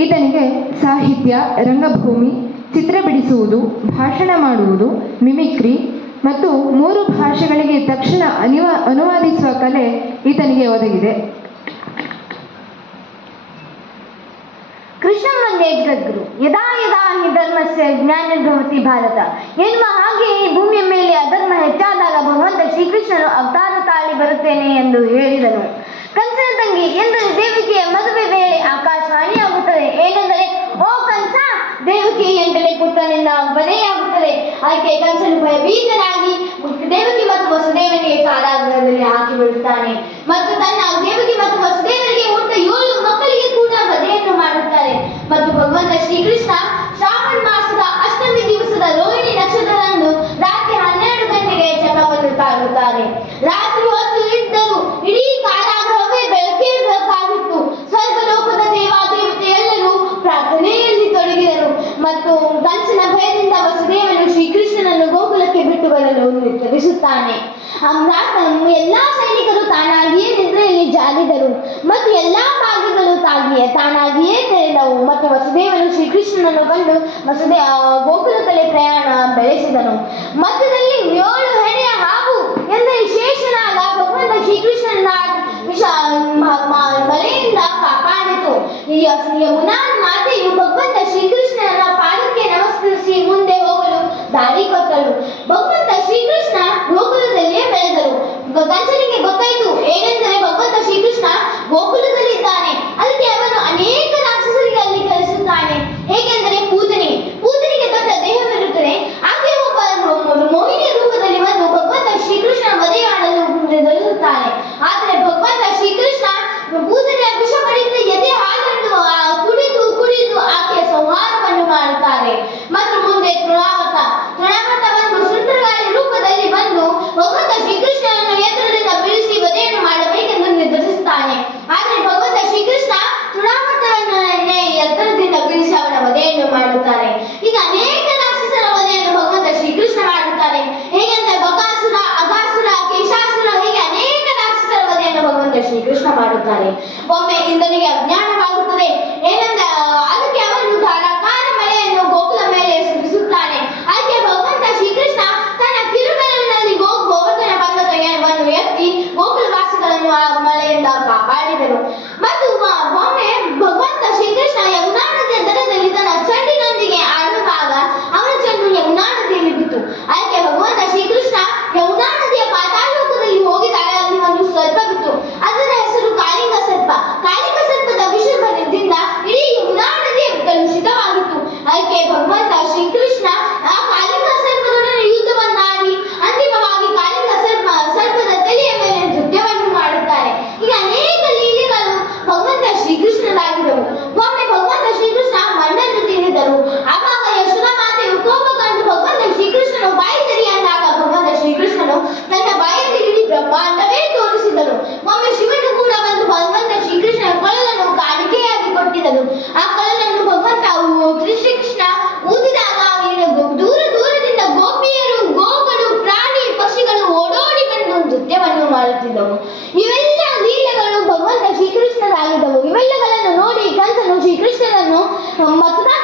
ಈತನಿಗೆ ಸಾಹಿತ್ಯ, ರಂಗಭೂಮಿ, ಚಿತ್ರ ಬಿಡಿಸುವುದು, ಭಾಷಣ ಮಾಡುವುದು, ಮಿಮಿಕ್ರಿ ಮತ್ತು 3 ಭಾಷೆಗಳಿಗೆ ತಕ್ಷಣ ಅನುವಾದಿಸುವ ಕಲೆ ಈತನಿಗೆ ಒದಗಿದೆ. ಕೃಷ್ಣ ವಂದೇ ಜಗದ್ಗುರು ಯದಾ ಯದಾ ಹಿ ಧರ್ಮಸ್ಯ ಜ್ಞಾನೋರ್ಭವತಿ ಭಾರತ ಎನ್ನುವ ಹಾಗೆ ಈ ಭೂಮಿಯ ಮೇಲೆ ಅಧರ್ಮ ಹೆಚ್ಚಾದಾಗ ಭಗವಂತ ಶ್ರೀಕೃಷ್ಣನು ಅವತಾರ ತಾಳಿ ಬರುತ್ತೇನೆ ಎಂದು ಹೇಳಿದನು. ಕಂಸನ ತಂಗಿ ಎಂದರೆ ದೇವಕಿಯ ಮದುವೆ ವೇಳೆ ಆಕಾಶವಾಣಿಯಾಗುತ್ತದೆ. ಏನೆಂದರೆ, ಓ ಕಂಸ, ದೇವಕಿ ಎಂದರೆ ಪುತ್ರನಿಂದ ವಧೆಯಾಗುತ್ತದೆ. ಆಕೆ ಕಂಸನು ಭಯಭೀತನಾಗಿ ದೇವಕಿ ಮತ್ತು ವಸುದೇವನಿಗೆ ಕಾರಾಗೃಹದಲ್ಲಿ ಹಾಕಿ ಬಿಡುತ್ತಾನೆ ಮತ್ತು ತನ್ನ ದೇವಕಿ ಮತ್ತು ವಸುದೇವನಿಗೆ ಹುಟ್ಟ 7 ಮಕ್ಕಳಿಗೆ ಕೂಡ ವಧೆಯನ್ನು ಮಾಡುತ್ತಾರೆ. ಮತ್ತು ಭಗವಂತ ಶ್ರೀಕೃಷ್ಣ ಶ್ರಾವಣ ಮಾಸದ ಅಷ್ಟಮಿ ದಿವಸದ ರೋಹಿಣಿ ನಕ್ಷತ್ರದಂದು ರಾತ್ರಿ 12 ಗಂಟೆಗೆ ಚಕ್ರವನ್ನು ತಾಳುತ್ತಾರೆ. ರಾತ್ರಿ ಹೊತ್ತು ಇದ್ದರೂ ಇಡೀ ಕಾರಾಗೃಹವೇ ಬೆಳಕಿರಬೇಕಾಗಿತ್ತು. ಸ್ವರ್ಗಲೋಕದ ದೇವಾದೇವತೆ ಎಲ್ಲರೂ ಪ್ರಾರ್ಥನೆಯಲ್ಲಿ ತೊಡಗಿದರು ಮತ್ತು ಕಂಸನ ಭಯದಿಂದ ವಸುದೇವನು ಶ್ರೀಕೃಷ್ಣನನ್ನು ಗೋಕುಲಕ್ಕೆ ಬಿಟ್ಟು ಬರಲು ನಿರ್ಧರಿಸುತ್ತಾನೆ. ಎಲ್ಲಾ ಸೈನಿಕರು ತಾನಾಗಿಯೇ ನಿದ್ರೆಯಲ್ಲಿ ಜಾರಿದರು ಮತ್ತು ಎಲ್ಲಾ ಬಾಗಿಲುಗಳು ತಾನಾಗಿಯೇ ತೆರೆದವು ಮತ್ತು ವಸುದೇವನು ಶ್ರೀಕೃಷ್ಣನನ್ನು ಕಂಡು ಗೋಕುಲದಲ್ಲಿ ಪ್ರಯಾಣ ಬೆಳೆಸಿದನು. ಮಧ್ಯದಲ್ಲಿ 7 ಹೆಡೆಯ ಹಾವು ಎಂದರೆ ಶೇಷನಾಗ ಭಗವಂತ ಶ್ರೀಕೃಷ್ಣನ ಮಲೆಯಿಂದ ಕಾಪಾಡಿತು. ಯಮುನಾ ಮಾತೆಯು ಭಗವಂತ ಶ್ರೀಕೃಷ್ಣನ ಪಾದಕ್ಕೆ ನಮಸ್ಕರಿಸಿ ಮುಂದೆ ಹೋಗಲು ದಾರಿ ಕೊಟ್ಟಳು. ಭಗವಂತ ಶ್ರೀಕೃಷ್ಣ ಗೋಕುಲದಲ್ಲಿಯೇ ಬೆಳೆದರು. ಕಂಸನಿಗೆ ಗೊತ್ತಾಯಿತು ಏನೆಂದರೆ ಭಗವಂತ ಶ್ರೀಕೃಷ್ಣ ಗೋಕುಲದಲ್ಲಿದ್ದಾನೆ. ಅದಕ್ಕೆ ಅವನು ಅನೇಕ ರಾಕ್ಷಸರಿಗೆ ಅಲ್ಲಿ ಕಳಿಸುತ್ತಾನೆ. ಹೇಗೆಂದರೆ ಪೂಜನಿಗೆ ದೊಡ್ಡ ದೇಹವಿರುತ್ತದೆ. ಆಕೆ ಒಬ್ಬ ಮೋಹಿನಿ ರೂಪದಲ್ಲಿ ಬಂದು ಭಗವಂತ ಶ್ರೀಕೃಷ್ಣ ವಧೆಯಾಡಲು ನಿರ್ಧರಿಸುತ್ತಾನೆ. ಆದರೆ ಭಗವಂತ ಶ್ರೀಕೃಷ್ಣ ಪೂಜನೆಯ ವಿಷ ಪಡೆದ ಎದೆ ಹಾಲನ್ನು ಕುಡಿದು ಆಕೆಯ ಸಂಹಾರವನ್ನು ಮಾಡುತ್ತಾರೆ. ಮತ್ತು ಮುಂದೆ ತೃಣಾವತ ಬಂದು ಸುಂಟರಗಾಳಿ ರೂಪದಲ್ಲಿ ಬಂದು ಭಗವಂತ ಶ್ರೀಕೃಷ್ಣನನ್ನು ಎತ್ತರದಿಂದ ಬೀಳಿಸಿ ವಧೆಯನ್ನು ಮಾಡಬೇಕೆಂದು ನಿರ್ಧರಿಸುತ್ತಾನೆ. ಆದರೆ ಭಗವಂತ ಶ್ರೀಕೃಷ್ಣ ತೃಣಾವತವನ್ನೇ ಎತ್ತರದಿಂದ ಬೀಳಿಸಿ ಅವನ ವಧೆಯನ್ನು ಮಾಡುತ್ತಾರೆ. ಈಗ ಅನೇಕ ರಾಕ್ಷಸರ ವಧೆಯನ್ನು ಭಗವಂತ ಶ್ರೀಕೃಷ್ಣ ಮಾಡುತ್ತಾರೆ. ಹೇಗೆಂದರೆ ಬಕಾಸುರ, ಅಗಾಸುರ, ಕೇಶಾಸುರ ಹೀಗೆ ಅನೇಕ ರಾಕ್ಷಸರ ವಧೆಯನ್ನು ಭಗವಂತ ಶ್ರೀಕೃಷ್ಣ ಮಾಡುತ್ತಾರೆ. ಒಮ್ಮೆ ಇಂದ್ರನಿಗೆ ಅಜ್ಞಾನವಾಗುತ್ತದೆ. ಏನೆಂದರೆ ಅದಕ್ಕೆ ಅವನು ಧಾರಾಕಾರ ಮಳೆಯನ್ನು ಗೋಕುಲ ಮೇಲೆ ಸುರಿಸುತ್ತಾನೆ. ಅದಕ್ಕೆ ಭಗವಂತ ಶ್ರೀಕೃಷ್ಣ ತನ್ನ ಕಿರುಬೆರಳಿನಲ್ಲಿ ಗೋವರ್ಧನ ಪರ್ವತವನ್ನು ಎತ್ತಿ ಗೋಕುಲವಾಸಿಗಳನ್ನು ಆ ಮಳೆಯಿಂದ ಕಾಪಾಡಿದರು. ಮತ್ತು ಒಮ್ಮೆ ಭಗವಂತ ಶ್ರೀಕೃಷ್ಣ ಯಮುನಾ ನದಿಯ ದಡದಲ್ಲಿ ತನ್ನ ಚೆಂಡಿನೊಂದಿಗೆ ಆಡುವಾಗ ಅವನ ಚೆಂಡು ಯಮುನಾ ನದಿಯಲ್ಲಿ ಬಿತ್ತು. ಅದಕ್ಕೆ ಭಗವಂತ ಶ್ರೀಕೃಷ್ಣ ಯಮುನಾ ನದಿಯ ಪಾತಾಳಲೋಕದಲ್ಲಿ ಹೋಗಿದಾಗ ಅಲ್ಲಿ ಒಂದು ಸರ್ಪವಿತ್ತು. ಅದರ ಹೆಸರು ಕಾಳಿಂಗ ಸರ್ಪ. ಕಾಳಿಂಗ ಸರ್ಪದ ವಿಷದಿಂದ ಇಡೀ ಯಮುನಾ ನದಿ ಕಲುಷಿತವಾಗಿತ್ತು. ಅದಕ್ಕೆ ಭಗವಂತ ಶ್ರೀಕೃಷ್ಣ ಆ ಕಾಳಿಂಗ ಸರ್ಪದೊಡನೆ ಯುದ್ಧವನ್ನಾಡಿ ಅಂತಿಮವಾಗಿ ಕಾಳಿಂಗ ಸರ್ಪದ ತಲೆಯ ಮೇಲೆ ನೃತ್ಯವನ್ನು ಮಾಡುತ್ತಾರೆ. ಈಗ ಅನೇಕ ಲೀಲೆಗಳು ಭಗವಂತ ಶ್ರೀಕೃಷ್ಣನಾಗಿದ್ದವು. ಒಮ್ಮೆ ಭಗವಂತ ಶ್ರೀಕೃಷ್ಣ ಮಣ್ಣನ್ನು ತಿಂದಿದ್ದರು. ಆವಾಗ ಯಶೋಧ ಮಾತೆಯು ಕೋಪಗೊಂಡು ಭಗವಂತ ಶ್ರೀಕೃಷ್ಣನು ಬಾಯಿ ತೆರಿ ಅಂದಾಗ ಭಗವಂತ ಶ್ರೀಕೃಷ್ಣನು ತನ್ನ ಬಾಯಲ್ಲಿ ಇಡೀ ಬ್ರಹ್ಮಾಂಡವೇ ತೋರಿಸಿದರು. ಒಮ್ಮೆ ಶಿವನು ಕೂಡ ಬಂದು ಭಗವಂತ ಶ್ರೀಕೃಷ್ಣನ ಕೊಳಲನ್ನು ಕಾಣಿಕೆಯಾಗಿ ಕೊಟ್ಟಿದ್ದರು. ಆ ಕೊಳಲನ್ನು ಭಗವಂತ ಶ್ರೀಕೃಷ್ಣ ಊದಿದಾಗ ದೂರದಿಂದ ಗೋಪಿಯರು, ಗೋಗಳು, ಪ್ರಾಣಿ, ಪಕ್ಷಿಗಳು ಓಡೋಡಿ ಬಂದು ನೃತ್ಯವನ್ನು ಮಾಡುತ್ತಿದ್ದವು. ಇವೆಲ್ಲ ಲೀಲೆಗಳು ಭಗವಂತ ಶ್ರೀಕೃಷ್ಣರಾಗಿದ್ದವು. ಇವೆಲ್ಲಗಳನ್ನು ನೋಡಿ ಕಂಸನು ಶ್ರೀಕೃಷ್ಣನನ್ನು ಮಥುರಾ